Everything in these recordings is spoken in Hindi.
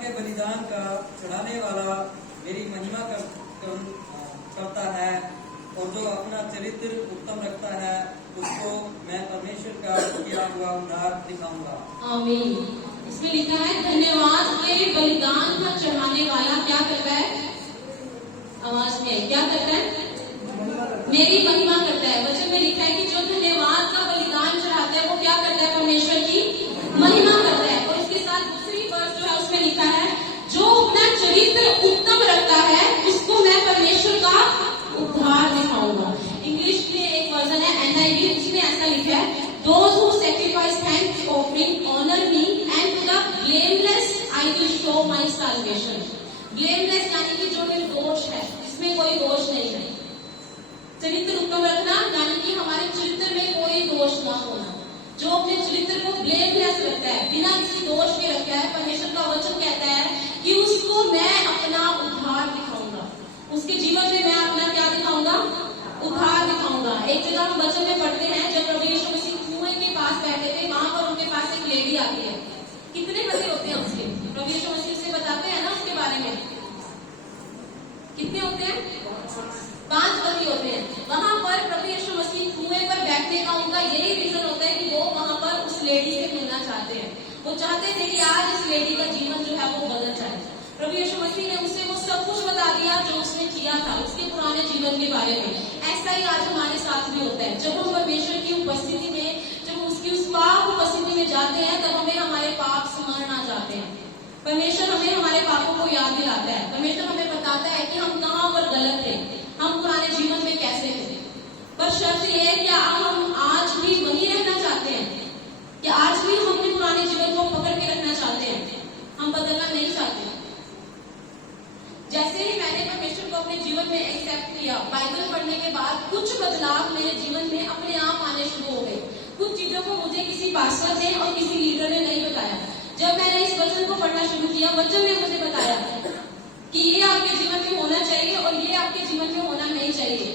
आपके बलिदान का चढ़ाने वाला मेरी महिमा करता है, और जो अपना चरित्र उत्तम रखता है उसको मैं परमेश्वर का किया हुआ उद्धार दिखाऊंगा। आमीन। इसमें लिखा है धन्यवाद के बलिदान का चढ़ाने वाला क्या करता है? आवाज में क्या करता है? मेरी महिमा करता है। वचन में लिखा है कि जो धन्यवाद का बलिदान चढ़ाता है वो क्या करता है? परमेश्वर की महिमा करता है। और इसके साथ दूसरी वर्ष जो है उसमें लिखा है जो अपना चरित्र उत्तम रखता है उसको मैं परमेश्वर का उद्धार दिखाऊंगा। इंग्लिश में एक वर्जन है NIV, उसमें ऐसा लिखा है Those who sacrifice thanks offering honor me and to the blameless I will show my salvation. Blameless यानी कि जो निर्दोष है, जिसमें कोई दोष नहीं है। चरित्र उत्तम रखना यानी कि हमारे चरित्र में कोई दोष ना होना। जो अपने चरित्र को ब्लेमलेस रखता है, बिना किसी दोष के रखता है, परमेश्वर का वचन कहता है कि उसको मैं अपना उद्धार दिखाऊंगा। उसके जीवन में मैं अपना क्या दिखाऊंगा? उद्धार दिखाऊंगा। एक जगह हम वचन में पढ़ते हैं जब प्रभु यीशु मसीह कुएं के पास बैठे थे, वहां पर उनके पास एक लेडी आती है। कितने पति होते हैं उसके? प्रभु यीशु मसीह से बताते हैं ना उसके बारे में। कितने होते हैं? 5 पति होते हैं। वहां पर प्रभु यीशु मसीह कुएं पर बैठने का उनका यही रीजन होता है कि वो वहां पर उस लेडी से मिलना चाहते हैं। वो चाहते थे कि आज इस लेडी का जीवन जो है वो बदल जाए। प्रभु यीशु मसीह ने उसे वो सब कुछ बता दिया जो उसने किया था, उसके पुराने जीवन के बारे में। ऐसा ही आज हमारे साथ भी होता है। जब हम परमेश्वर की उपस्थिति में, जब उसकी उस पाप उपस्थिति में जाते हैं तब हमें हमारे पाप स्मरण आ जाते हैं। परमेश्वर हमें हमारे पापों को याद दिलाता है। परमेश्वर हमें बताता है कि हम कहाँ पर गलत थे, हम पुराने जीवन में कैसे थे। पर शर्त यह है कि हम आज भी वही रहना चाहते हैं, कि आज भी हम अपने पुराने जीवन को पकड़ के रखना चाहते हैं, हम बदलना नहीं चाहते। जैसे ही मैंने परमेश्वर को अपने जीवन में एक्सेप्ट किया, बाइबल पढ़ने के बाद कुछ बदलाव मेरे जीवन में अपने आप आने शुरू हो गए। कुछ चीजों को मुझे किसी पास्टर ने और किसी लीडर ने नहीं बताया। जब मैंने इस वचन को पढ़ना शुरू किया, वचन ने मुझे बताया कि ये आपके जीवन में होना चाहिए और ये आपके जीवन में होना नहीं चाहिए।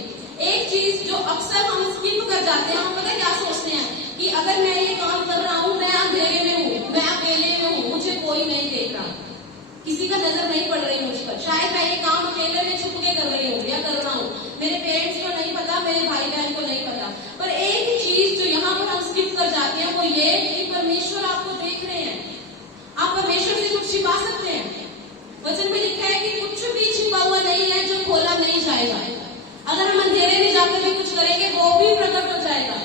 एक चीज जो अक्सर हम स्किप कर जाते हैं, हम पता क्या सोचते हैं कि अगर मैं ये काम कर रहा हूँ, मैं अंधेरे में हूँ, मैं अकेले में हूँ, मुझे कोई नहीं देख रहा, किसी का नजर नहीं पड़ रही मुझ पर, शायद मैं ये काम अकेले में छुप के कर रही हूँ या कर रहा हूँ, मेरे पेरेंट्स को नहीं पता, मेरे भाई बहन को नहीं पता। पर एक चीज जो यहाँ पर हम स्किप कर जाते हैं वो ये कि परमेश्वर आपको देख रहे हैं। आप परमेश्वर से कुछ छिपा सकते हैं। वचन में लिखा है कि कुछ भी छिपा हुआ नहीं है जो खोला नहीं जाएगा। अगर हम अंधेरे में जाकर भी कुछ करेंगे वो भी प्रकट हो जाएगा।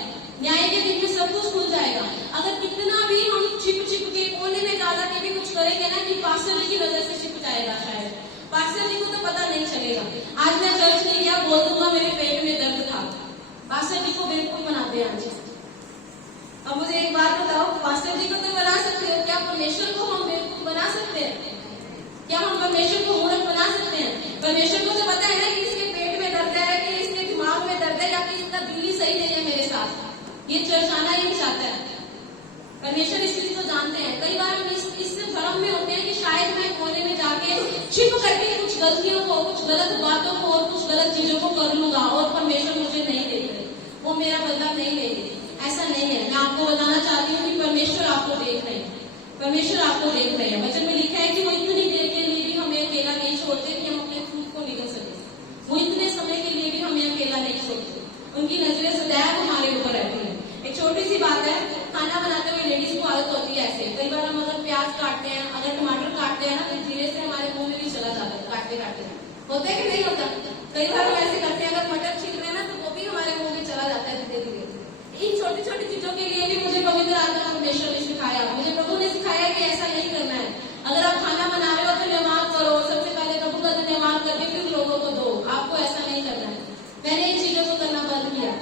न्याय के दिन में सब कुछ खुल जाएगा। अगर कितना भी हम छिप के कोने में डाला के भी कुछ करेंगे ना कि पास्टर जी की नजर से छिप जाएगा, शायद पास्टर जी को तो पता नहीं चलेगा। आज मैं चर्च नहीं गया, बोल दूंगा मेरे पेट में दर्द था, पास्टर जी को बिल्कुल बनाते हैं। अब मुझे एक बात बताओ, पास्टर जी को तो बना सकते हो, क्या परमेश्वर को हम बेवकूफ बना सकते हैं? क्या हम परमेश्वर को मूर्ख बना सकते हैं? परमेश्वर को तो पता है ना कि इसके पेट में दर्द है, कि इसके दिमाग में दर्द है, या कि इसका दिल ही सही नहीं है मेरे साथ, ये चर्च आना ही नहीं चाहता है। परमेश्वर इस चीज को जानते हैं। कई बार हम इससे भ्रम में होते हैं कि शायद मैं कोने में जाके छिप करके कुछ गलतियों को, कुछ गलत बातों को और कुछ गलत चीजों को कर लूंगा और परमेश्वर मुझे नहीं देख रहे, वो मेरा बदला नहीं लेंगे। ऐसा नहीं है। मैं आपको बताना चाहती हूँ कि परमेश्वर आपको देख रहे हैं, परमेश्वर आपको देख रहे हैं। वचन में लिखा है कि वो इतनी देर के लिए भी हमें अकेला नहीं छोड़ते कि हम अपने खुद को निकल सके। वो इतने समय के लिए भी हमें अकेला नहीं छोड़ते, उनकी नजरें सदैव हमारे ऊपर रहती है। एक छोटी सी बात है, खाना बनाते हुए लेडीज को आदत होती है ऐसे, कई बार हम अगर प्याज काटते हैं, अगर टमाटर काटते हैं ना, तो धीरे से हमारे मुंह में भी चला जाता है काटते काटते। होता है कि नहीं होता? कई बार हम ऐसे करते हैं, अगर मटर छील रहे हैं ना तो वो भी हमारे मुंह में चला जाता है धीरे धीरे। इन छोटी छोटी चीजों के लिए भी मुझे पवित्र आत्मा परमेश्वर ने सिखाया, मुझे प्रभु ने सिखाया कि ऐसा नहीं करना है। अगर आप खाना बना रहे हो तो धन्यवाद करो, सबसे पहले प्रभु का धन्यवाद करके फिर लोगों को दो। आपको ऐसा नहीं करना है। मैंने इन चीजों को करना बंद किया।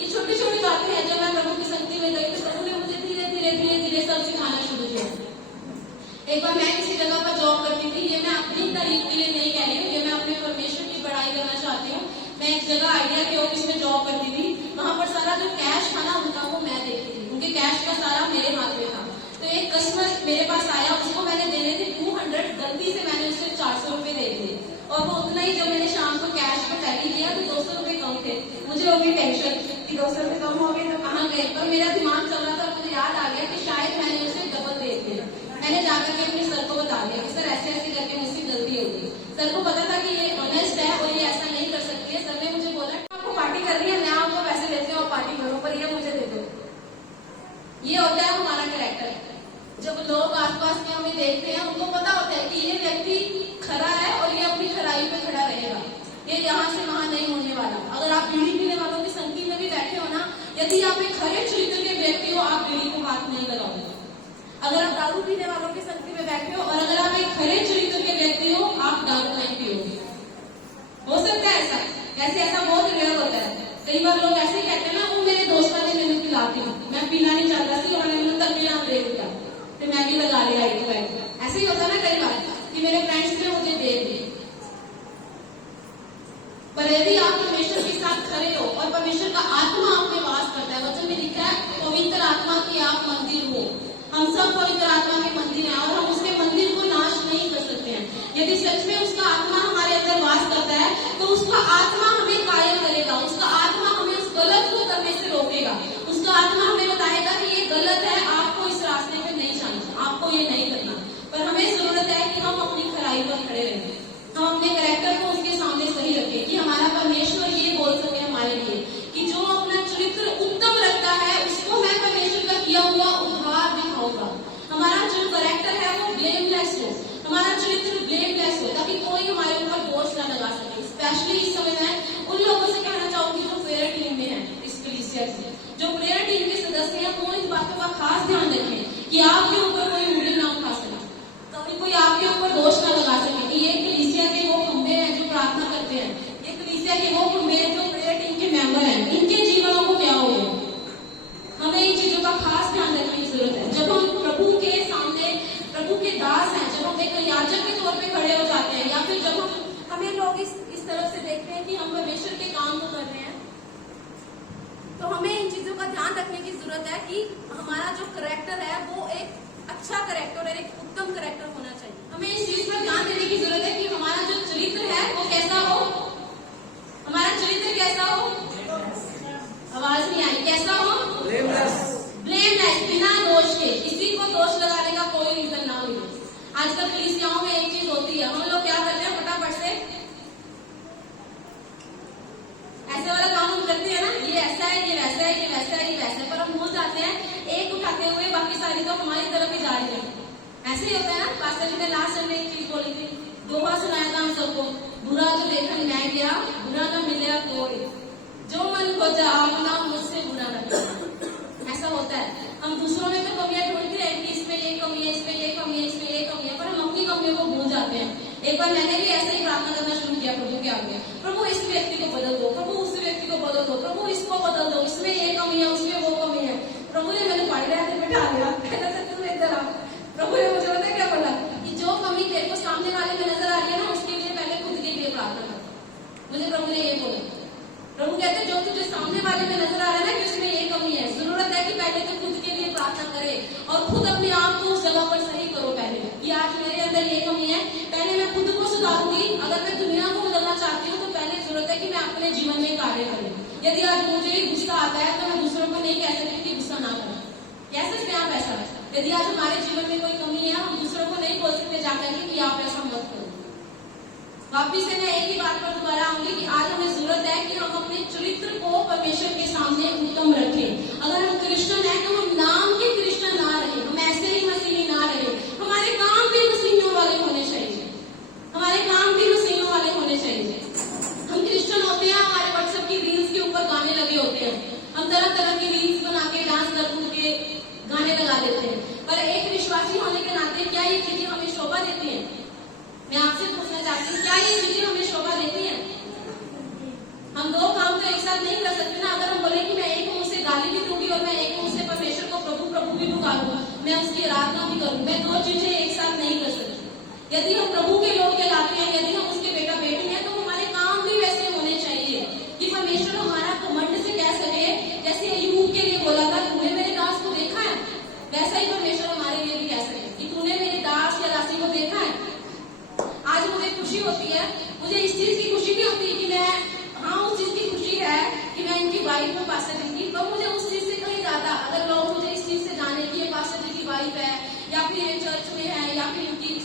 ये छोटी छोटी बातें हैं, जब मैं प्रभु की संगति में गई तो प्रभु ने मुझे धीरे धीरे सब सिखाना शुरू किया। एक बार मैं किसी जगह पर जॉब करती थी, ये मैं अपनी तारीफ के लिए नहीं कह रही हूँ, ये मैं अपने परमेश्वर की बड़ाई करना चाहती हूँ। मैं एक जगह आइडिया के ऑफिस में जॉब करती थी, वहां पर सारा जो कैश था ना उनका, वो मैं देखती थी, उनके कैश का सारा मेरे हाथ में था। तो एक कस्टमर मेरे पास आया, उसको मैंने देने थे 200, गलती से मैंने उसे 400 रुपए दे दिए, और वो उतना ही जब मैंने शाम को कैश में टैली किया तो 200 रुपए कम थे। मुझे हो गई टेंशन कि 200 रुपए कम हो गए तो कहाँ गए, पर मेरा दिमाग चल रहा था, मुझे याद आ गया कि शायद मैंने उसे डबल दे दिया। मैंने जाकर के अपने सर को बता दिया कि सर ऐसे मुझे देखते हैं उनको पता होता है कि ये व्यक्ति खरा है और ये अपनी खराई पे खड़ा रहेगा, ये यहाँ से वहां नहीं होने वाला। अगर आप बीड़ी पीने वालों की संगति में भी बैठे हो ना, यदि आप एक खरे चरित्र के व्यक्ति हो, आप बीड़ी को हाथ नहीं लगाओगे। अगर आप दारू पीने वालों की संगति में बैठे हो और अगर आप एक खरे चरित्र के व्यक्ति हो, आप दारू नहीं पियोगे। हो सकता है ऐसा, वैसे ऐसा बहुत रेयर होता है। कई बार लोग ऐसे कहते हैं ना, वो मेरे दोस्त ने मैंने पिलाती हूँ, मैं पीना नहीं चाहता थी और मैंने तक मेरा ब्रेक उठा तो मैं भी लगा लिया एक बैठ। ऐसे ही होता है ना कई बार कि मेरे फ्रेंड्स ने मुझे दे दी। पर यदि आप परमेश्वर के साथ खड़े हो और परमेश्वर का आत्मा आप में वास करता है, वचन में लिखा है पवित्र आत्मा की आप मंदिर हो। हम सब पवित्र आत्मा के मंदिर हैं और हम उसके मंदिर को नाश नहीं कर सकते हैं। यदि सच में उसका आत्मा हमारे अंदर वास करता है तो उसका आत्मा हमें कायल करेगा, उसका आत्मा हमें उस गलत को करने से रोकेगा, उसका आत्मा हमें बताएगा कि ये गलत है, आपको इस रास्ते पे नहीं जाना, आपको ये नहीं करना। पर हमें जरूरत है कि हम अपनी खराई पर खड़े रहें, हम अपने कैरेक्टर को उसके सामने सही रखें कि हमारा परमेश्वर ये बोल सके हमारे लिए कि जो अपना चरित्र उत्तम रखता है उसको मैं परमेश्वर का किया हुआ उद्धार दिखाऊंगा। हमारा जो कैरेक्टर है वो ब्लेमलेस हो, हमारा चरित्र ब्लेमलेस हो, ताकि कोई हमारे ऊपर दोष ना लगा सके। स्पेशली इस समय में उन लोगों से कहना चाहूंगी जो प्रेयर टीम में है, इस कलीसिया से जो प्रेयर टीम के सदस्य हैं, वो इन बातों का खास ध्यान रखें कि आपके ऊपर कोई उंगली ना उठा सके, कभी कोई आपके ऊपर दोष ना लगा सके कि ये कलीसिया के वो खंबे हैं जो प्रार्थना करते हैं, ये कलीसिया के वो खंबे हैं जो प्रेयर टीम के मेंबर हैं, इनके जीवनों को क्या हो गया। हमें इन चीजों का खास ध्यान रखने की जरूरत है। जब हम प्रभु के सामने प्रभु के दास हैं, जब हम एक याजक के तौर पे खड़े हो जाते हैं, या फिर जब हमें लोग इस तरफ से देखते हैं कि हम परमेश्वर के काम को कर रहे हैं, तो हमें इन चीजों का ध्यान रखने की जरूरत है कि हमारा जो कैरेक्टर है वो एक अच्छा कैरेक्टर है, एक उत्तम कैरेक्टर होना चाहिए। हमें इस चीज पर ध्यान देने की जरूरत है कि हमारा जो चरित्र है वो कैसा हो, हमारा चरित्र कैसा हो, आवाज नहीं आई, कैसा हो, ब्लेमलेस, बिना दोष के, किसी को दोष लगाने का कोई रीजन ना मिले। आजकल कलीसियाओं में एक चीज होती है, हम लोग क्या करते हैं फटाफट से ऐसे वाला काम हम करते हैं ना, ये ऐसा है, ये वैसा है, ये वैसा है, ये वैसा है, पर हम भूल जाते हैं एक उठाते हुए बाकी सारी तो हमारी तरफ ही जा रही है। ऐसे ही होता है ना। पास्टर जी ने लास्ट संडे एक चीज बोली थी, दोहा सुनाया था हम सबको, बुरा जो लेखन मैं गया बुरा ना मिलेगा कोई, जो मन खोजा अपना मुझसे बुरा ना मिलेगा। ऐसा होता है, हम दूसरों में तो कमियां ढूंढते हैं कि इसमें ये कमी है, इसमें ये कमी है, इसमें ये कमी है, पर हम अपनी कमियों को भूल जाते हैं। एक बार मैंने भी ऐसे ही प्रार्थना करना शुरू किया प्रभु के आगे, प्रभु इस व्यक्ति को बदल दो, प्रभु उस व्यक्ति को बदल दो, प्रभु इसको बदल दो, इसमें ये कमी है, उसमें वो कमी है। प्रभु ने मैंने पढ़ लिया बैठा लिया, तू इधर आ। प्रभु ने मुझे पता क्या बोला कि जो कमी तेरे को सामने वाले में नजर आ रही है ना, उसके लिए पहले खुद के लिए प्रार्थना कर। मुझे प्रभु ने ये बोला, प्रभु कहते जो तुझे सामने वाले में नजर आ रहा है ना कि उसमें ये कमी है, जरूरत है कि पहले तो खुद के लिए प्रार्थना करे और खुद अपने आप को उस जगह पर सही करो। पहले कि आज मेरे अंदर ये कमी है, पहले मैं खुद को सुधारूंगी। अगर मैं दुनिया को बदलना चाहती हूँ तो पहले जरूरत है कि मैं अपने जीवन में कार्य करूँ। यदि आज मुझे ही गुस्सा आता है तो मैं दूसरों को नहीं कह सकती कि गुस्सा ना करें, कह सकते हैं आप ऐसा। यदि आज हमारे जीवन में कोई कमी है, हम दूसरों को नहीं बोल सकते जाकर कि आप ऐसा मत करो। वापिस से मैं एक ही बात पर दोबारा आऊंगी कि आज हमें जरूरत है कि हम अपने चरित्र को परमेश्वर के सामने उत्तम रखें। अगर हम क्रिश्चियन हैं तो हम नाम के क्रिश्चियन ना रहे, हम ऐसे ही मसीही ना रहे, हमारे काम भी मसीहियों वाले होने चाहिए, हमारे काम भी मसीहियों वाले होने चाहिए। हम क्रिश्चियन होते हैं, हमारे व्हाट्सएप की रील्स के ऊपर गाने लगे होते हैं, हम तरह तरह की रील्स बना के डांस कर के गाने लगा देते हैं, पर एक विश्वासी होने के नाते क्या ये चीजें हमें शोभा देती है? मैं आपसे पूछना चाहती हूँ, क्या ये चीजें हमें शोभा देती है? हम दो काम तो एक साथ नहीं कर सकते ना। अगर हम बोले कि मैं एक मुंह से गाली भी दूंगी और मैं एक मुंह से परमेश्वर को प्रभु प्रभु भी पुकारूं, मैं उसकी आराधना भी करूं, मैं दो चीजें एक साथ नहीं कर सकती। यदि हम प्रभु के लोग कहलाते हैं, यदि हम उसके बेटा बेटी हैं, तो हमारे काम भी वैसे होने चाहिए कि परमेश्वर हमारा घमंड से कह सके, जैसे यूब के लिए बोला था तूने मेरे दास को देखा है, वैसा ही परमेश्वर हमारे लिए भी कह सके कि तूने मेरे दास या दासी को देखा है। आज मुझे खुशी होती है, मुझे इस चीज की खुशी नहीं होती कि मैं, हाँ उस चीज की खुशी है कि मैं इनकी वाइफ में पास्टर जी की, पर मुझे उस चीज से कहीं ज्यादा, अगर लोग मुझे इस चीज से जाने कि ये पास्टर जी की वाइफ है या फिर ये चर्च में है या फिर इनकी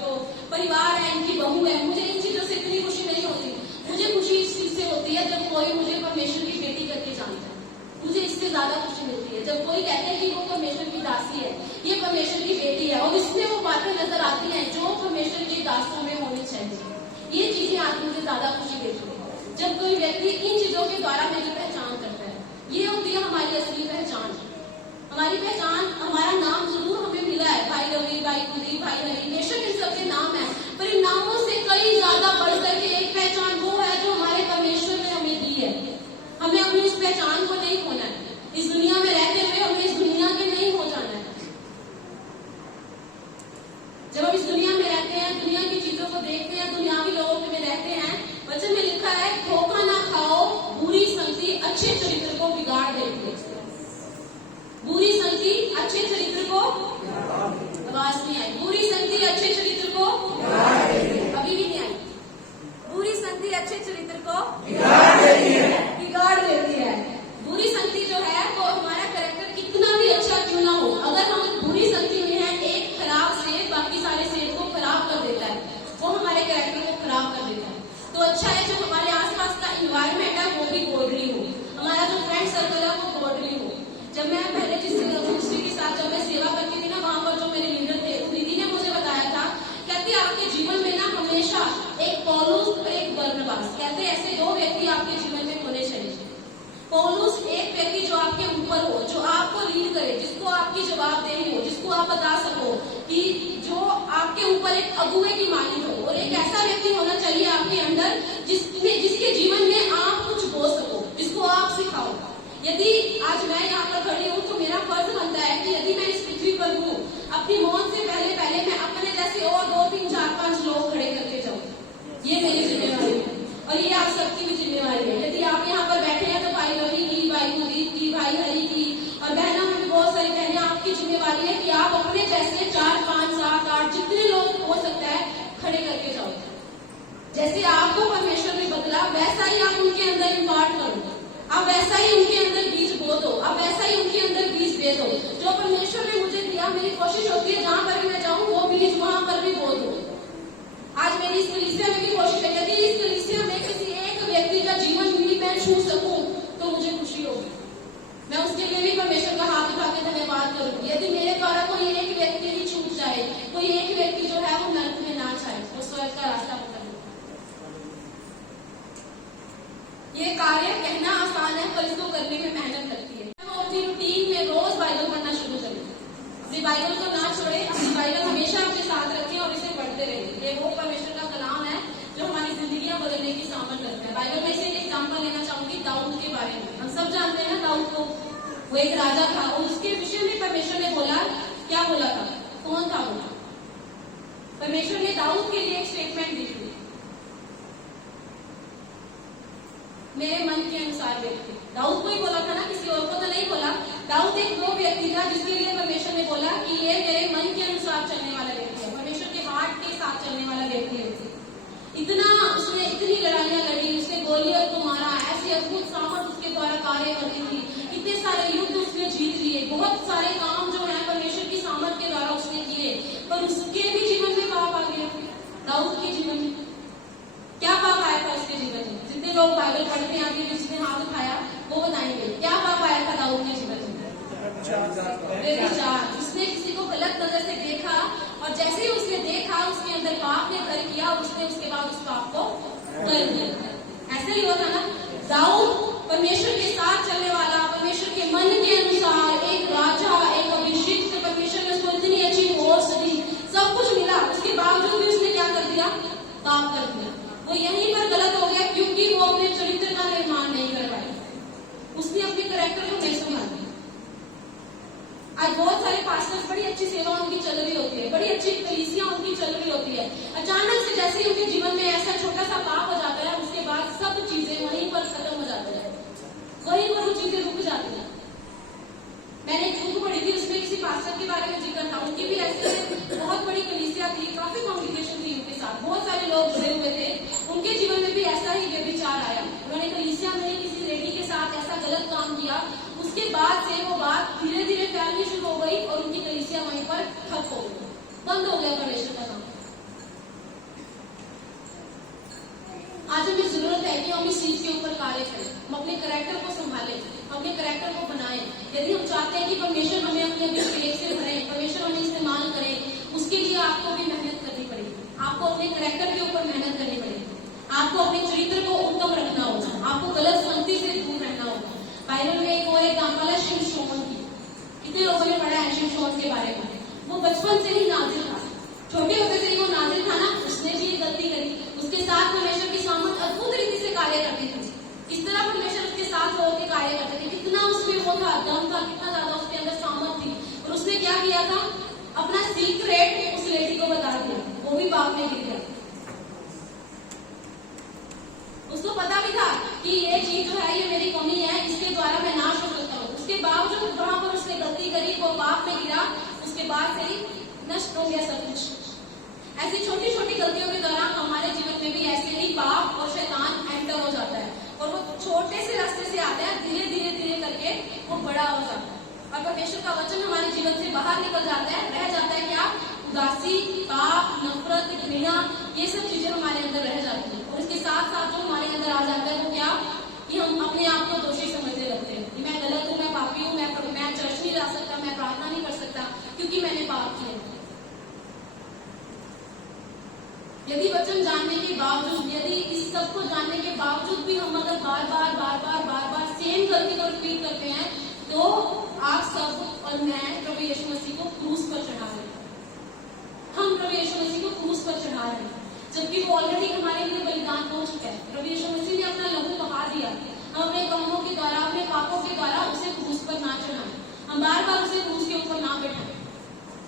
जो परिवार है इनकी बहू है, मुझे इन चीजों से इतनी खुशी नहीं होती। मुझे खुशी इस चीज से होती है जब कोई मुझे परमेश्वर की बेटी करके जानता है, मुझे इससे ज्यादा खुशी मिलती है। जब कोई कहता है कि वो परमेश्वर की दासी है, ये परमेश्वर की बेटी देखी है और इसमें वो बातें नजर आती हैं जो परमेश्वर के दास्तों में होनी चाहिए। ये चीजें आज मुझे ज्यादा खुशी देती है जब कोई व्यक्ति इन चीजों के द्वारा मेरी पहचान करता है। ये होती है हमारी असली पहचान। हमारी पहचान, हमारा नाम जरूर हमें मिला है, भाई रवि, भाई कुलदीप, भाई हरि, बेशक इन सबके नाम है, पर इन नामों से कई ज्यादा बढ़ करके एक पहचान वो है जो हमारे परमेश्वर ने हमें दी है। हमें अपनी इस पहचान को नहीं खोना है। इस दुनिया में रहते हुए हमें इस दुनिया के नहीं हो जाना है। जब हम इस दुनिया में रहते हैं, दुनिया की चीजों को देखते हैं, दुनियावी लोगों में रहते हैं, वचन में लिखा है धोखा ना खाओ, बुरी संगति अच्छे चरित्र को बिगाड़ देती है। बुरी संगति अच्छे चरित्र को, आवाज नहीं आई, बुरी संगति अच्छे चरित्र को अभी भी नहीं आई। बुरी संगति अच्छे चरित्र को बिगाड़ देती है। बुरी संगति जो है वो हमारा कैरेक्टर कितना भी अच्छा क्यों ना हो, अगर हम बुरी संगति में हैं, एक खराब सेब बाकी सारे सेब को खराब कर देता है, वो हमारे कैरेक्टर को खराब कर देता है। तो अच्छा है जो हमारे आसपास का इन्वायरमेंट है वो भी गॉडली हो, हमारा जो फ्रेंड सर्कल है वो गॉडली हो। जब मैं पहले जिस मिनिस्ट्री के साथ जब मैं सेवा करती थी ना, वहां पर जो मेरे लीडर थे, उस दीदी ने मुझे बताया था, कहती आपके जीवन में ना हमेशा एक पौलुस और एक बरनबास, कहते ऐसे दो व्यक्ति आपके जीवन में होने चाहिए। पौलुस एक व्यक्ति जो आपके ऊपर हो, जो आपको लीड करे, जिसको आपकी जवाबदेही हो, जिसको आप बता सको कि जो आपके ऊपर एक अगुवे की मानी हो, और एक ऐसा व्यक्ति होना चाहिए आपके अंदर जिसके जीवन में आप कुछ बोल सको, जिसको आप सिखाओ। यदि आज मैं यहाँ पर खड़ी हूँ तो मेरा फर्ज बनता है कि यदि मैं इस पृथ्वी पर हूँ, अपनी मौत से पहले मैं अपने जैसे और 2, 3, 4, 5 लोग खड़े करके जाऊँ। ये मेरी जिम्मेवारी है और ये आप सबकी भी जिम्मेवारी है। यदि आप यहाँ पर बैठे हैं तो भाई रवि की, भाई कुलदीप की, भाई हरि की और बहनों में भी बहुत सारी बहनें, आपकी जिम्मेवारी है कि आप अपने जैसे 4, 5, 7, 8 जितने लोग हो सकता है खड़े करके जाओ। जैसे आपको परमेश्वर ने बदला वैसा ही आप उनके अंदर इम्पार्ट करो, अब वैसा ही उनके अंदर बीज बो दो, अब वैसा ही उनके अंदर बीज दे दो। जो परमेश्वर ने मुझे दिया, मेरी कोशिश होती है जहां पर भी मैं जाऊं वो बीज वहां पर भी बो दो। आज मेरी इस कलीसिया में भी कोशिश है, यदि इस कलीसिया में किसी एक व्यक्ति का जीवन भी मैं छू सकूं तो मुझे खुशी होगी। मैं उसके लिए भी परमेश्वर का हाथ उठा के धन्यवाद करूंगी। यदि मेरे द्वारा कोई एक व्यक्ति भी छूट जाए, कोई एक व्यक्ति जो है वो नरक में ना जाए, वो स्वर्ग का रास्ता पकड़। ये कार्य कहना आसान है पर इसको करने में मेहनत लगती है। वो अपनी रूटीन में रोज बाइबल पढ़ना शुरू करें, अपनी बाइबल को ना छोड़े, अपनी बाइबल हमेशा अपने साथ रखें और इसे पढ़ते रहें। ये वो परमेश्वर का कलाम है जो हमारी जिंदगियां बदलने की सामर्थ रखता है। बाइबल में से एक एग्जाम्पल लेना चाहूंगी दाऊद के बारे में। हम सब जानते हैं ना दाऊद को, वो एक राजा था और उसके विषय में परमेश्वर ने बोला, क्या बोला था, कौन था वो? परमेश्वर ने दाऊद के लिए एक स्टेटमेंट दी थी, मेरे मन के अनुसार व्यक्ति। दाऊद को ही बोला था ना, किसी और को तो नहीं बोला। दाऊद एक वो व्यक्ति था जिसके लिए परमेश्वर ने बोला कि ये मेरे मन के अनुसार चलने वाला व्यक्ति है, परमेश्वर के हार्ट के साथ चलने वाला व्यक्ति है। इतना उसने इतनी लड़ाइयां लड़ी, उसने गोलियत को मारा, ऐसी अद्भुत सामर्थ उसके द्वारा कार्य करती थी, इतने सारे युद्ध उसने जीत लिए, बहुत सारे काम जो है परमेश्वर की सामर्थ के द्वारा उसने किए, पर उसके भी जीवन में पाप आ गया। दाऊद के जीवन में क्या पाप आया था उसके जीवन में? जितने लोग बाइबल पढ़ते हैं, आगे जिसने हाथ उठाया वो बताएंगे क्या पाप आया था दाऊद के जीवन में। व्यभिचार। उसने किसी को गलत नजर से देखा और जैसे ही उसने देखा उसके अंदर पाप ने घर किया, उसने उसके बाद उस पाप को कर दिया। ऐसे ही होता ना, दाऊद परमेश्वर के साथ चलने वाला, परमेश्वर के मन के अनुसार एक राजा, एक अभिषिक्त, परमेश्वर ने उसको इतनी अच्छी पोस्ट दी, सब कुछ मिला, उसके बावजूद भी उसने क्या कर दिया, पाप कर दिया। वो यहीं पर गलत हो गया क्योंकि वो अपने चरित्र का निर्माण नहीं कर पाई, उसने अपने कैरेक्टर को नहीं संभाला। आज बहुत सारे पास्टर्स, बड़ी अच्छी सेवा उनकी चल रही होती है, बड़ी अच्छी कलीसिया उनकी चल रही होती है, अचानक से जैसे ही उनके जीवन में ऐसा छोटा सा पाप हो जाता है, उसके बाद सब चीजें वहीं पर खत्म हो जाती है, वहीं पर वो चीजें रुक जाती है। मैंने एक बुक पढ़ी थी, उसमें किसी पास्टर के बारे में जिक्र था, उनकी भी ऐसे बहुत बड़ी कलीसिया थी, काफी कॉम्प्लिकेशन थी उनके साथ, बहुत सारे लोग जुड़े हुए थे, उनके जीवन में भी ऐसा ही व्यभिचार आया। उन्होंने कलीसिया में किसी लेडी के साथ ऐसा गलत काम किया, उसके बाद से वो बात धीरे धीरे फैलनी शुरू हो गई और उनकी कलीसिया वहीं पर ठप हो गई, बंद हो गया परमेश्वर का काम। आज हमें जरूरत है कि हम इस चीज के ऊपर कार्य करें, हम अपने कैरेक्टर को संभालें, अपने कैरेक्टर को बनाएं। यदि हम चाहते हैं कि परमेश्वर हमें अपने अभिषेक से भरे, परमेश्वर हमें इस्तेमाल करें, आपको अपने चरित्र को उत्तम रखना होगा, आपको गलत संगति से दूर रहना होगा। बाइबल में एक और एग्जाम्पल है शिमशोन की। कितने लोगों ने पढ़ा है शिमशोन के बारे में? वो बचपन से ही नाज़िर था, छोटे होते से ही वो नाज़िर था ना, उसने भी ये गलती करी। उसके साथ परमेश्वर की सामत अद्भुत रीति से कार्य करती थी। इस तरह परमेश्वर उसके साथ होकर कार्य करते थे। कितना उसमें वो था, दम था, कितना ज्यादा उसके अंदर सामत थी। और उसने क्या किया था, अपना सीक्रेट उस लेडी को बता दिया, वो भी पाप में गिर गया। उसको पता भी था कि ये चीज जो है ये मेरी कमी है, इसके द्वारा मैं नाश हो सकता हूँ। उसके बावजूद वहां पर उसने गलती करी, वो पाप में गिरा, उसके बाद से ही नष्ट हो गया सब कुछ। ऐसी छोटी छोटी गलतियों के दौरान हमारे जीवन में भी ऐसे ही पाप और शैतान एंटर हो जाता है, और वो छोटे से रास्ते से आता है, धीरे धीरे धीरे करके वो बड़ा हो जाता है, और परमेश्वर का वचन हमारे जीवन से बाहर निकल जाता है। रह जाता है क्या? उदासी, पाप, नफरत, घृणा, ये सब चीजें हमारे अंदर रह जाती है। और इसके साथ साथ जो हमारे अंदर आ जाता है वो क्या, कि हम अपने आप को दोषी समझने लगते हैं कि मैं गलत हूँ, मैं पापी हूँ, मैं चर्च नहीं जा सकता, मैं प्रार्थना नहीं कर सकता क्योंकि मैंने पाप किया। यदि वचन जानने के बावजूद, यदि इस सब को जानने के बावजूद भी हम अगर बार बार सेम गलती को रिपीट करते हैं, तो आप सब और मैं प्रभु यीशु मसीह को क्रूस पर चढ़ा रहे हैं। हम प्रभु यीशु मसीह को क्रूस पर चढ़ा रहे हैं, जबकि वो ऑलरेडी हमारे लिए बलिदान हो चुका है। प्रभु यीशु मसीह ने अपना लहू बहा दिया। हम अपने कामों के द्वारा, अपने पापों के द्वारा उसे क्रूस पर ना चढ़ाएं, हम बार बार उसे क्रूस के ऊपर ना बैठाएं।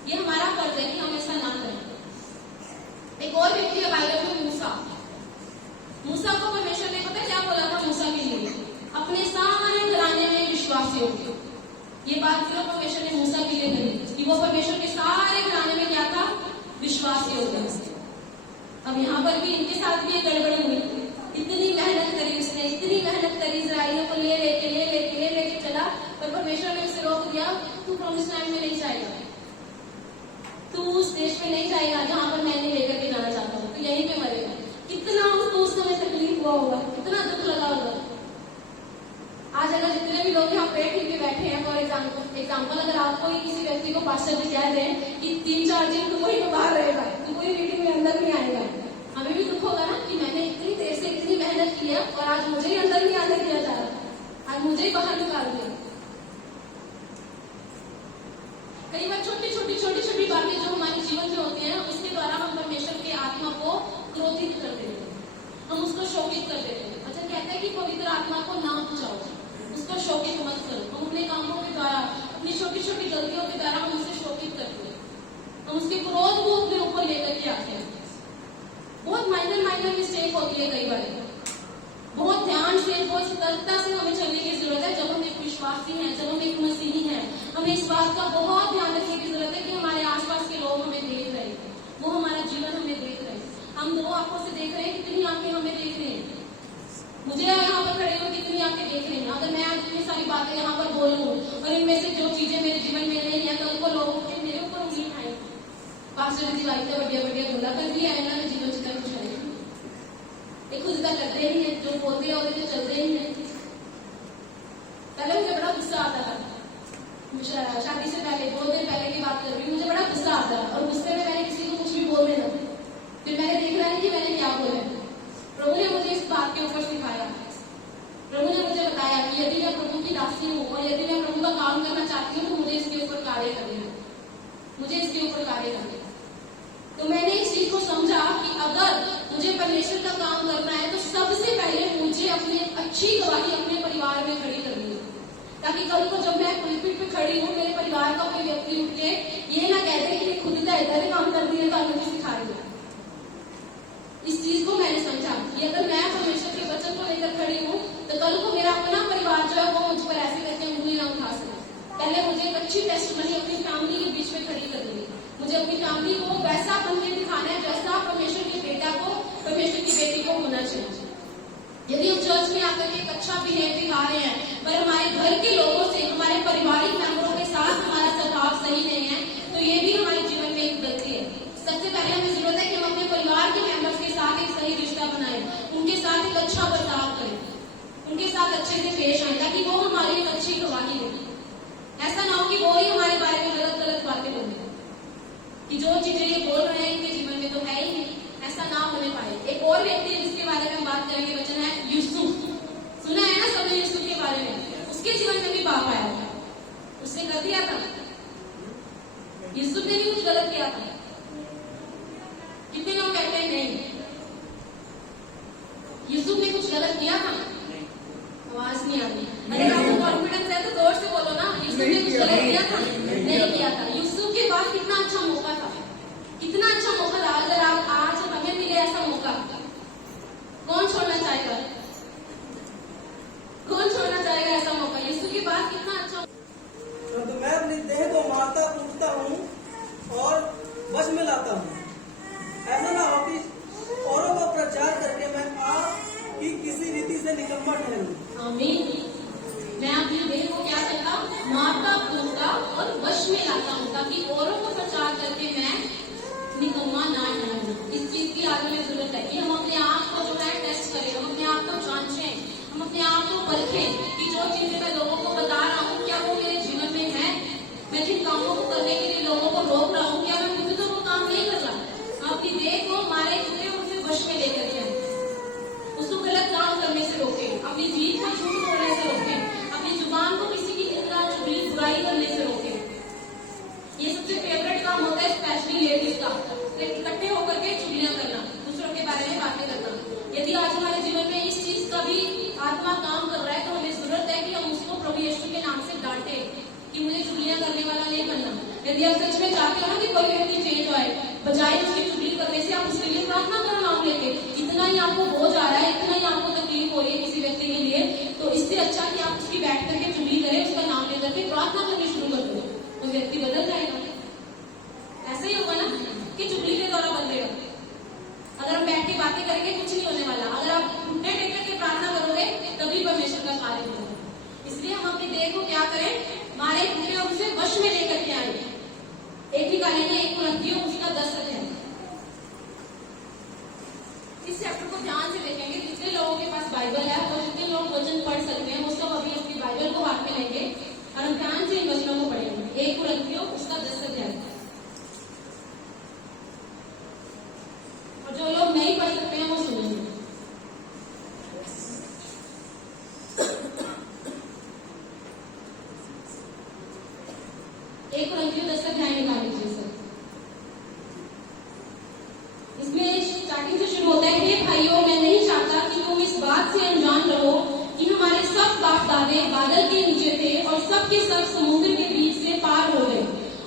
ये हमारा फर्ज है कि हम ऐसा ना करें। एक और व्यक्ति है बाइबल में, मूसा को परमेश्वर ने पता क्या बोला था मूसा के लिए? अपने सारे घराने में विश्वासी होंगे। ये बात सिर्फ परमेश्वर ने मूसा के लिए कही कि वो परमेश्वर के सारे घराने में क्या था? विश्वासी होगा। अब यहाँ पर भी इनके साथ भी एक गड़बड़ हुई। इतनी मेहनत करी उसने, इतनी मेहनत करी, इजराइलियों को ले लेके चला, पर परमेश्वर ने उसे रोक दिया, तू प्रॉमिस लैंड में नहीं जाएगा, तू उस देश में नहीं जाएगा जहां पर मैंने लेकर के जाना चाहता हूँ, तो यहीं पे मरेगा। कितना उसको उस समय तकलीफ हुआ होगा, कितना दुख लगा होगा। आज अगर जितने भी लोग यहाँ पेट के बैठे हैं, फॉर एग्जाम्पल अगर आपको किसी व्यक्ति को पास्टर जी कह दें कि 3-4 दिन तो वही बाहर रहेगा, तो कोई मीटिंग में अंदर नहीं आएगा, हमें भी दुख होगा ना कि मैंने इतनी देर से इतनी मेहनत की है और आज मुझे ही अंदर नहीं आने दिया जा रहा, आज मुझे ही बाहर निकाल दिया। कई बार छोटी छोटी बातें जो हमारे जीवन में होती हैं, उसके द्वारा हम परमेश्वर के आत्मा को क्रोधित कर देते हैं, हम उसको शोकित कर देते हैं। अच्छा, कहते हैं कि पवित्र आत्मा को ना बुझाओ, उसको शोकित मत करो। हम अपने कामों के द्वारा, अपनी छोटी छोटी गलतियों के द्वारा हम उसे शोकित करते हैं, हम उसके क्रोध को अपने ऊपर लेकर के आते हैं। बहुत माइनर मिस्टेक होती है कई बार। बहुत ध्यान से, बहुत सतर्कता से हमें चलने की जरूरत है। जब हम एक विश्वासी हैं, जब हम एक मसीही हैं, हमें इस बात का बहुत ध्यान रखने की जरूरत है कि हमारे आसपास के लोग हमें देख रहे हैं, वो हमारा जीवन हमें देख रहे हैं। हम 2 आंखों से देख रहे हैं, कितनी आंखें हमें देख रही हैं। मुझे यहाँ पर खड़े हुए कितनी आंखें देख रही हैं। अगर मैं आज इतनी सारी बातें यहाँ पर बोल लूँ और इनमें से जो चीजें मेरे जीवन में नहीं है, कल को लोगों के मेरे ऊपर उंगली उठाएं, पास्टर जी बातें बढ़िया बोला कर दिया है ना, जीवन चित्र कुछ है एक खुद का करते ही है, जो बोलते हैं और जो चलते ही है। पहले मुझे बड़ा गुस्सा आता था, शादी से पहले 2 दिन पहले की बात कर रही हूँ, मुझे बड़ा गुस्सा आता है और गुस्से में मैंने किसी को कुछ भी बोल देना, फिर मैंने देखना नहीं कि मैंने क्या बोला। प्रभु ने मुझे इस बात के ऊपर सिखाया। प्रभु ने मुझे बताया कि यदि मैं प्रभु की दासी हूँ और यदि मैं प्रभु का काम करना चाहती हूँ, तो मुझे इसके ऊपर कार्य करना है, मुझे इसके ऊपर कार्य करना है। तो मैंने इस चीज को समझा कि अगर मुझे परमेश्वर का काम करना है, तो सबसे पहले मुझे अपनी अच्छी गवाही अपने परिवार में खड़ी करनी है, ताकि कल को जब मैं पुलपिट पे खड़ी हूँ, मेरे परिवार का कोई व्यक्ति उठ के ये ना कह दे कि खुद का इधर ही काम कर दिया, कल मुझे सिखा दिया। इस चीज को मैंने समझा कि अगर मैं परमेश्वर के वचन को लेकर खड़ी हूँ, तो कल को मेरा अपना परिवार जो है वो मुझ पर ऐसे करके उंगली ना उठा सके। पहले मुझे एक अच्छी टेस्टमनी अपनी फैमिली के बीच में खड़ी करनी है। मुझे अपनी फैमिली को वैसा बन के दिखाना है जैसा परमेश्वर के बेटा को, परमेश्वर की बेटी को होना चाहिए। यदि हम चर्च में आकर के एक अच्छा बिहेव दिखा रहे हैं, पर हमारे घर के लोगों से, हमारे पारिवारिक मेंबरों के साथ हमारा स्वभाव सही नहीं है, तो ये भी हमारे जीवन में एक गलती है। सबसे पहले हमें जरूरत है कि हम अपने परिवार के मेंबर्स के साथ एक सही रिश्ता बनाएं, उनके साथ एक अच्छा बर्ताव करें, उनके साथ अच्छे से पेश आए, ताकि वो हमारी एक अच्छी गवाही दे। ऐसा ना हो कि वो ही हमारे बारे में गलत बातें बोले कि जो चीजें ये बोल रहे हैं इनके जीवन में तो है ही नहीं, ऐसा ना होने पाए। एक और व्यक्ति है जिसके बारे में हम बात करेंगे, वचन है यूसुफ। सुना है ना सबने यूसुफ के बारे में? उसके जीवन में भी पाप आया था, उसने कर दिया था, यूसुफ ने भी कुछ गलत किया था। कितने लोग कहते हैं नहीं, यूसुफ ने कुछ गलत किया था? आवाज नहीं आती। अरे आपको कॉन्फिडेंस है तो जोर से बोलो ना, यूसुफ ने कुछ गलत किया था? नहीं किया था। यूसुफ के पास कितना अच्छा मौका था, कितना अच्छा मौका था। अगर आप आज हमें मिले ऐसा मौका, कौन छोड़ना चाहेगा? कौन छोड़ना चाहेगा ऐसा मौका? यूसुफ के पास कितना अच्छा। तो मैं अपनी देह को मारता कूटता हूँ और वश में लाता हूँ। ऐसा ना हो कि औरों को प्रचार करके मैं आपकी किसी रीति से निकम्मा ठहरूं। आमीन। मैं अपनी देह को क्या करता हूँ? मारता कूटता और वश में लाता हूँ, ताकि औरों को प्रचार करके मैं निकम्मा ना ठहरूं। इस चीज की आज हमें जरूरत है कि हम अपने आप को जो है टेस्ट करें, हम अपने आप को जांचें, हम अपने आप को परखें कि जो चीजें मैं लोगों को बता रहा हूँ क्या वो मेरे जीवन में है। मैं जिन कामों को करने के लिए लोगों को रोक रहा हूँ, क्या मैं मुझे तो वो काम नहीं कर रहा? हम अपनी देह को मारे चुके उसे वश में लेकर के उसको गलत काम करने से रोकें, अपनी जीभ को झूठ बोलने से रोकें, अपनी जुबान को किसी की निंदा चुगली बुराई करने से रोकें। ये सबसे फेवरेट काम होता है स्पेशली लेडीज का, इकट्ठे होकर के चुगलियां करना, दूसरों के बारे में बातें करना। यदि आज हमारे जीवन में इस चीज का भी आत्मा काम कर रहा है तो हमें जरूरत है कि हम उसको प्रभु यीशु के नाम से डांटे कि मुझे चुगलियां करने वाला नहीं बनना। यदि आप सच में चाहते हो ना कि कोई व्यक्ति चेंज हो, बजाय उसकी चुगली करने से आप उसके लिए प्रार्थना करो नाम लेके। इतना ही आपको बोझ आ रहा है, इतना ही आपको तकलीफ हो रही है किसी व्यक्ति के लिए, तो इससे अच्छा कि आप उसकी बैठ करके चुगली करें, उसका नाम लेकर के प्रार्थना करनी शुरू कर दो, तो व्यक्ति बदल जाएगा। ऐसा ही होगा ना कि चुगली के द्वारा बदलेगा। अगर हम बैठ के बातें करेंगे कुछ नहीं होने वाला। अगर आप घुटने टेक करके प्रार्थना करोगे तभी परमेश्वर का कार्य होगा। इसलिए हम अपनी देह को क्या करें? मारे भूखे और उसे वश में लेकर के आए। एक निकालेंगे 1 कुरिन्थियों उसका 10 अध्याय। इस चैप्टर को ध्यान से देखेंगे। जितने लोगों के पास बाइबल है और जितने लोग वचन पढ़ सकते हैं वो सब अभी अपनी बाइबल को हाथ में लेंगे और हम ध्यान से इन वचनों को पढ़ेंगे। 1 कुरिन्थियों उसका 10 अध्याय। और जो लोग नहीं पढ़ सकते हैं वो सुनेंगे। एक कुरिन्थियों 10 अध्याय निकाल लीजिए सर। इसमें स्टार्टिंग से शुरू होता है, हे भाइयों मैं नहीं चाहता कि तुम इस बात से अनजान रहो कि हमारे सब बाप दादे बादल के नीचे थे और सब के सब समुद्र के बीच से पार हो गए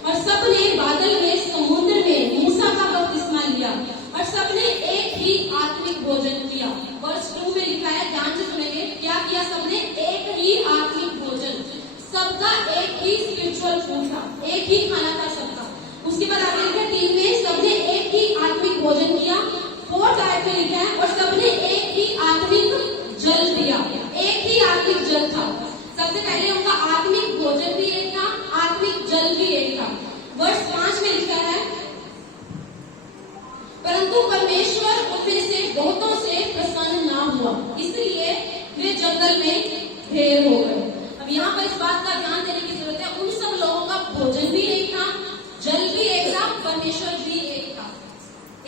और सब ने बादल में समुद्र में मूसा का बपतिस्मा लिया और सबने एक ही आत्मिक भोजन किया। वर्ष 2 में लिखा है, ध्यान से सुनेंगे, क्या किया? सबने एक ही आत्मिक भोजन, सबका एक ही स्पिरिचुअल फूड था, एक ही खाना था सबका। उसके बाद आगे लिखा 3 में सबने एक ही आत्मिक भोजन किया। 4th आयत में लिखा है, और सबने एक ही आत्मिक जल पिया। एक ही आत्मिक जल था। सबसे पहले उनका आत्मिक भोजन भी एक था, आत्मिक जल भी एक था। वर्ष 5 में लिखा है, परंतु परमेश्वर उनमें से बहुतों से प्रसन्न ना हुआ, इसलिए वे जंगल में ढेर हो गए। अब यहाँ पर इस बात का ध्यान देने की जरूरत है, उन सब लोगों का भोजन भी एक था, जल भी एक था, परमेश्वर भी एक था।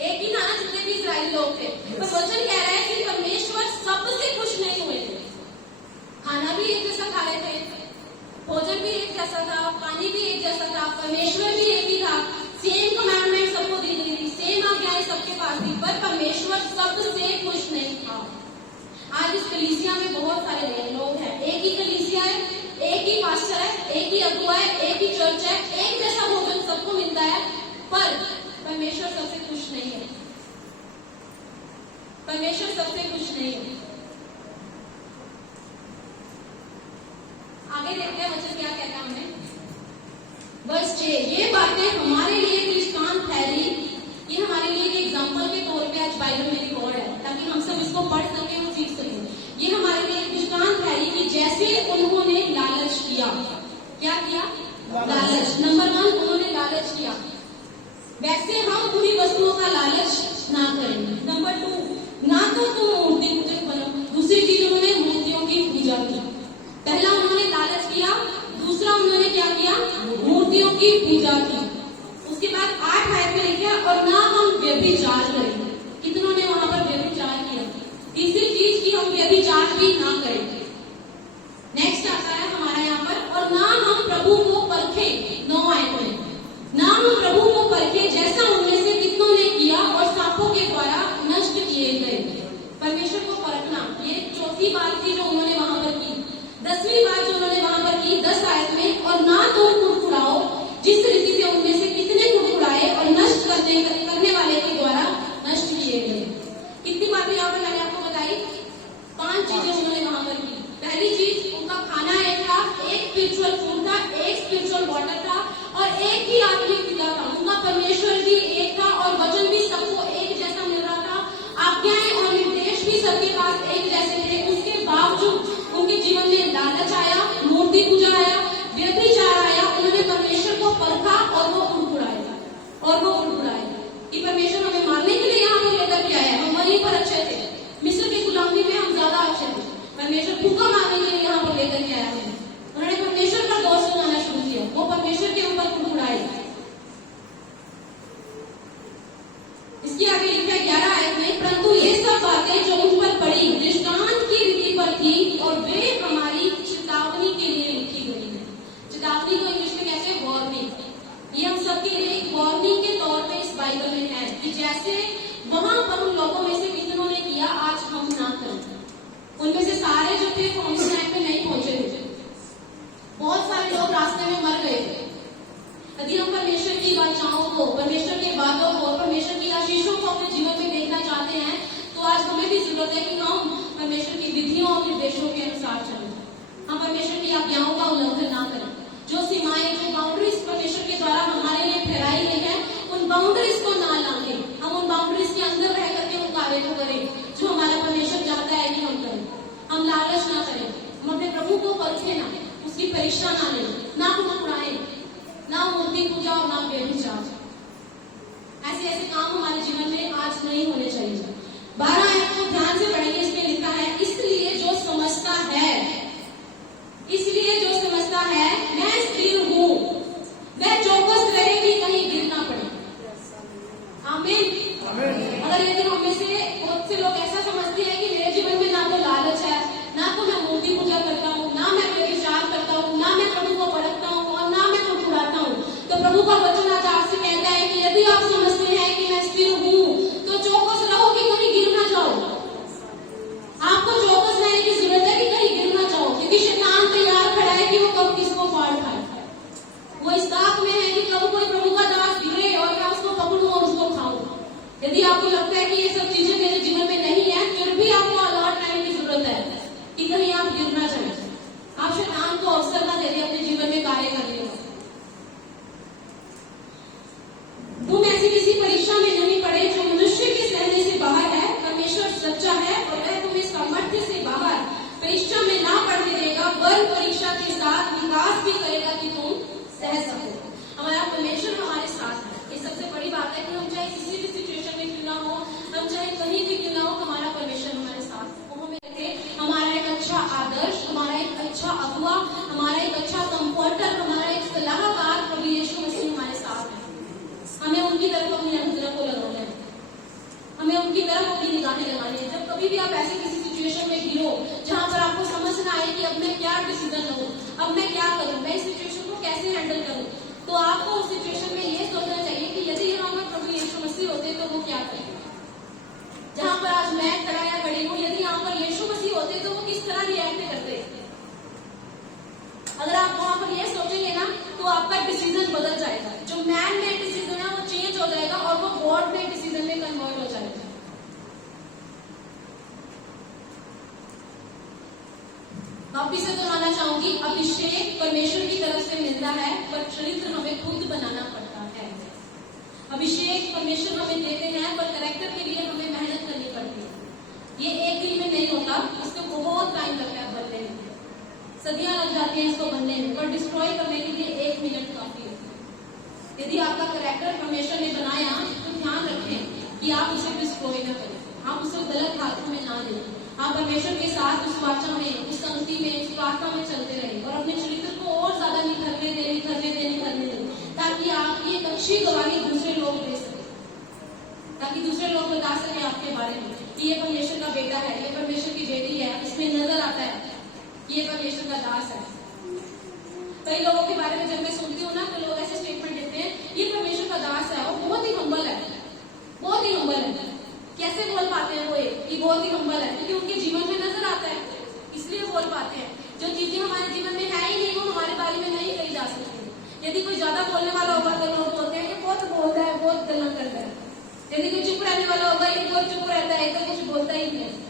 एक ही था ना जितने भी इस्राएली लोग थे। पर वचन कह रहा है कि परमेश्वर सबसे खुश नहीं हुए थे। खाना भी एक जैसा खा रहे थे, भोजन भी एक जैसा था, पानी भी एक जैसा था, परमेश्वर भी एक ही था, सेम कमांडमेंट सबको दी गई थी, सेम आज्ञाएं सबके पास थी, पर परमेश्वर सबसे खुश नहीं था। आज इस कलीसिया में बहुत सारे लोग हैं, एक ही कलीसिया है, एक ही पास्टर है, एक ही अगुआ है, एक ही चर्च है, एक जैसा भोजन सबको मिलता है, पर परमेश्वर सबसे खुश नहीं है। परमेश्वर सबसे खुश नहीं है। आगे देखते हैं वचन क्या कहता है हमें। वर्ष 6, ये बातें हमारे लिए दृष्टांत ठहरी। ये हमारे लिए एक एग्जाम्पल के तौर पे आज बाइबल में रिकॉर्ड है, ताकि हम सब इसको पढ़ सकें और सीख सकें। ये हमारे लिए एक दृष्टांत ठहरी कि जैसे उन्होंने लालच किया। क्या किया? लालच। नंबर 1, उन्होंने लालच किया, वैसे हम बुरी वस्तुओं का लालच ना करें। नंबर 2, ना तो तुम मूर्ति पूजक बनो। दूसरी चीज, उन्होंने मूर्तियों की पूजा की। पहला उन्होंने लालच किया, दूसरा उन्होंने क्या किया? मूर्तियों की पूजा की। उसके बाद 8 आयत में लिखा, और ना हम व्यभिचार करें। कितनों ने वहां पर व्यभिचार कि परमेश्वर हमें मारने के लिए यहाँ पर लेकर के आया है। हम वहीं पर अच्छे थे, मिस्र की गुलामी में हम ज्यादा अच्छे थे, परमेश्वर भूखा मारने के लिए यहाँ पर लेकर के आया है। उन्होंने परमेश्वर का दोष लगाना शुरू किया, वो परमेश्वर के ऊपर कुड़कुड़ाए। इसके आगे लिखा है 11 आयत में, परंतु ये सब बातें जो उन पर पड़ी दृष्टांत की रीति पर थी और वे हमारी चेतावनी के लिए लिखी गई है। चेतावनी को इंग्लिश में कहते हैं वार्निंग। ये हम सबके लिए एक वार्निंग के तौर पे इस बाइबल में है कि जैसे वहां पर उन लोगों में से कितनों ने किया, आज हम ना करें। उनमें से सारे जो थे वो उस टाइम पे नहीं पहुंचे थे, बहुत सारे लोग रास्ते में मर गए थे। यदि हम परमेश्वर की वाचाओं को, परमेश्वर के बातों को, परमेश्वर की आशीषों को अपने जीवन में देखना चाहते हैं, तो आज हमें भी जरूरत है कि हम परमेश्वर की विधियों और निर्देशों के अनुसार चलें। हम परमेश्वर की आज्ञाओं का उल्लंघन ना करें। जो सीमाएं, जो बाउंड्रीज परमेश्वर के द्वारा हमारे लिए ठहराई गई है, उन बाउंड्रीज को ना लांघे। हम उन बाउंड्रीज के अंदर रह करके उन कार्य को करें जो हमारा परमेश्वर चाहता है कि हम करें। हम लालच ना करें, हम अपने प्रभु को परखें ना, उसकी परीक्षा ना लें, ना मुस्कुराएं, ना मूर्ति पूजा और ना व्यभिचार। ऐसे ऐसे काम हमारे जीवन में आज नहीं होने चाहिए। 12 आयत को ध्यान से पढ़ेंगे, इसमें लिखा है, इसलिए जो समझता है, इसलिए जो समझता है मैं स्थिर हूं, वह चौकस रहे कि कहीं गिर ना पड़े। आमीन। अगर यदि हम में से बहुत से लोग ऐसा समझते हैं कि मेरे जीवन में ना तो लालच है, ना तो मैं मूर्ति पूजा करता हूँ, ना मैं व्यभिचार करता हूँ, ना मैं प्रभु को परखता हूँ और ना मैं मुस्कुराता हूँ, तो प्रभु का वचन आज आपसे कहता है कि यदि आप समझते हैं कि मैं स्थिर हूँ, तो चौकस रहो कि कहीं गिर ना जाओ। आपको चौकस रहने की जरूरत है कि कहीं गिर ना जाओ, क्योंकि शैतान तैयार खड़ा है कि वो कब किसको फाड़ खाए। वो इस ताक में है कि कब कोई प्रभु का दास गिरे और मैं उसको पकड़ूं और उसको खाऊं। यदि आपको लगता है कि ये सब चीजें मेरे जीवन में नहीं है, फिर भी आपको अलर्ट रहने की जरूरत है कि कहीं आप गिर ना जाए। आप शैतान को अवसर ना दे दे अपने जीवन में कार्य करने का। तुम ऐसी किसी परीक्षा में नहीं पड़े जो मनुष्य के सहने से बाहर है। परमेश्वर सच्चा है और वह तुम्हें सामर्थ्य से बाहर परीक्षा में ना पड़ने देगा, वर परीक्षा के साथ विकास भी करेगा कि तुम सह सको। हमारा परमेश्वर हमारे साथ है। ये सबसे बड़ी बात है कि हम चाहे किसी भी सिचुएशन में क्यों ना हो, हम चाहे कहीं भी क्यों ना हो, हमारा परमेश्वर हमारे साथ है। वो हमें रखे, हमारा एक अच्छा आदर्श, हमारा एक अच्छा अगुआ, हमारा एक अच्छा कंफर्टर, हमारा एक सलाहकार प्रभु यीशु मसीह हमारे साथ है। हमें उनकी तरफ अपनी नजरों को लगाना है, हमें उनकी तरफ अपनी निगाहें लगानी है। जब कभी भी आप ऐसी किसी सिचुएशन में गिरो जहां पर आपको समझ ना आए कि अब मैं क्या डिसीजन लूं, अब मैं क्या करूं, मैं इस सिचुएशन को कैसे हैंडल करूं, तो आपको उस सिचुएशन में ये सोचना चाहिए कि यदि यहाँ पर प्रभु यीशु मसीह होते तो वो क्या करें। जहां पर आज मैं खड़ा या खड़ी हूं, यदि यहाँ पर यीशु मसीह होते तो वो किस तरह रिएक्ट करते। अगर आप वहां पर ये सोचेंगे ना, तो आपका डिसीजन बदल जाएगा। जो मैन मेड डिसीजन है वो चेंज हो जाएगा और वो गॉड मेड डिसीजन में कन्वर्ट हो जाएगा। वापिस से दोहराना चाहूंगी, अभिषेक परमेश्वर की तरफ से मिलता है, पर चरित्र हमें खुद बनाना पड़ता है। अभिषेक परमेश्वर हमें देते हैं, पर कैरेक्टर के लिए हमें मेहनत करनी पड़ती है। ये एक दिन में नहीं होता, इसको बहुत टाइम लगता है बनने में, सदियां लग जाती हैं इसको बनने में, पर डिस्ट्रॉय करने के लिए 1 मिनट काफी है। यदि आपका कैरेक्टर परमेश्वर ने बनाया तो ध्यान रखें कि आप उसे डिस्ट्रॉय न करें, आप उसे गलत हाथों में ना लें। आप परमेश्वर के साथ उस वाचा में, उस संगति में, उस वार्ता में चलते रहें और अपने चरित्र को और ज्यादा निखरने दें, ताकि आपकी एक अच्छी गवाही दूसरे लोग दे सके, ताकि दूसरे लोग बता सके आपके बारे में कि ये परमेश्वर का बेटा है, ये परमेश्वर की बेटी है, इसमें नजर आता है ये परमेश्वर का दास है। कई लोगों के बारे में जब मैं सुनती हूँ ना, तो लोग ऐसे स्टेटमेंट देते हैं, ये परमेश्वर का दास है, वो बहुत ही हम्बल है, बहुत ही हम्बल है। कैसे बोल पाते हैं वो कि बहुत ही हम्बल है? क्योंकि उनके जीवन में नजर आता है, इसलिए बोल पाते हैं। जो चीजें हमारे जीवन में है ही नहीं, वो हमारे बारे में नहीं कही जा सकती। यदि कोई ज्यादा बोलने वाला होगा तो लोग बोलते हैं कि बहुत बोलता है, बहुत गलत करता है। यदि कोई चुप रहने वाला होगा, ये बहुत चुप रहता है, तो कुछ बोलता ही नहीं है।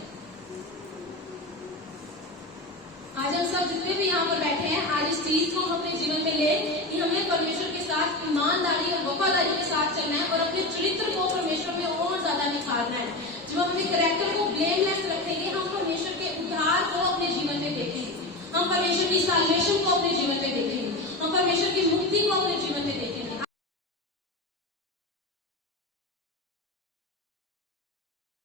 आज हम सब जितने भी यहाँ पर बैठे हैं, आज इस चीज को हम अपने जीवन में ले कि हमें परमेश्वर के साथ ईमानदारी और वफादारी के साथ चलना है और अपने चरित्र को परमेश्वर में और ज्यादा निखारना है। जब हम अपने कैरेक्टर को ब्लेमलेस रखेंगे, हम परमेश्वर के उद्धार को अपने जीवन में देखेंगे, हम परमेश्वर की साल्वेशन को अपने